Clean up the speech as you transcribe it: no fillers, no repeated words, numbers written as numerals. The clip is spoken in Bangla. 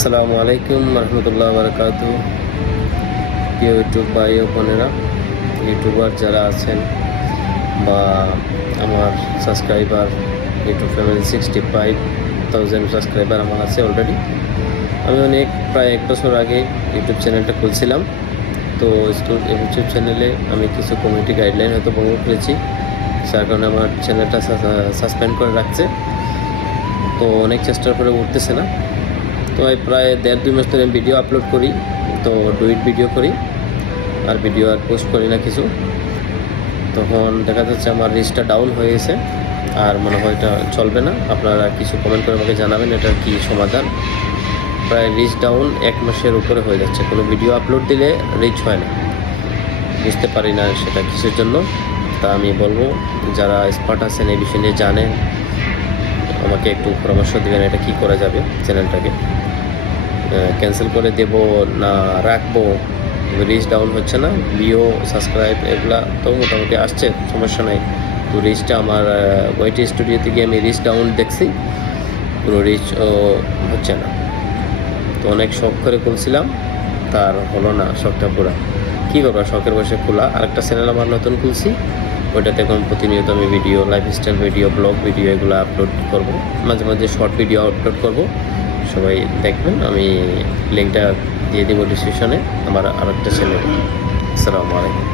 আসসালামু আলাইকুম রহমতুল্লাহ বারকাতু। প্রিয় ইউটিউব ভাই ও বোনেরা, ইউটিউবার যারা আছেন বা আমার সাবস্ক্রাইবার, ইউটিউব ফ্যামিলি 65,000 সাবস্ক্রাইবার আমার আছে অলরেডি। আমি প্রায় 1 বছর আগে ইউটিউব চ্যানেলটা খুলছিলাম। তো ইউটিউব চ্যানেলে আমি কিছু কমিউনিটি গাইডলাইন হয়তো ভঙ্গ করেছি, যার কারণে আমার চ্যানেলটা সাসপেন্ড করে রাখছে। তো অনেক চেষ্টার পরে উঠতেছে না। তো আমি প্রায় 1.5-2 মাস ধরে ভিডিও আপলোড করি, তো ডুইট ভিডিও করি আর ভিডিও আর পোস্ট করি না কিছু। তখন দেখা যাচ্ছে আমার রিচটা ডাউন হয়ে গেছে, আর মনে হয় এটা চলবে না। আপনারা কিছু কমেন্ট করে আমাকে জানাবেন এটার কি সমাধান। প্রায় রিচ ডাউন 1 মাসের উপরে হয়ে যাচ্ছে, কোনো ভিডিও আপলোড দিলে রিচ হয় না, বুঝতে পারি না সেটা কিসের জন্য। তা আমি বলবো যারা এক্সপার্ট আছেন এই বিষয় নিয়ে জানেন, আমাকে একটু পরামর্শ দেবেন এটা কি করা যাবে। চ্যানেলটাকে ক্যান্সেল করে দেব না রাখবো? রিচ ডাউন হচ্ছে না, ভিউ সাবস্ক্রাইব এগুলা তো মোটামুটি আসছে, সমস্যা নাই। তো রিচটা আমার ওয়াইটি স্টুডিওতে গিয়ে আমি রিচ ডাউন দেখছি, পুরো রিচ হচ্ছে না। তো অনেক শখ করে খুলছিলাম, তার হলো না শখটা পুরা। কী করবো, শখের বসে খোলা। আরেকটা চ্যানেল আমার নতুন খুলছি, ওইটাতে এখন প্রতিনিয়ত আমি video, lifestyle video, blog video এগুলো আপলোড করব, মাঝে মাঝে শর্ট ভিডিও আপলোড করব। সবাই দেখবেন, আমি লিঙ্কটা দিয়ে দেবো ডিসক্রিপশনে আমার আরেকটা চ্যানেল। আসসালামু আলাইকুম।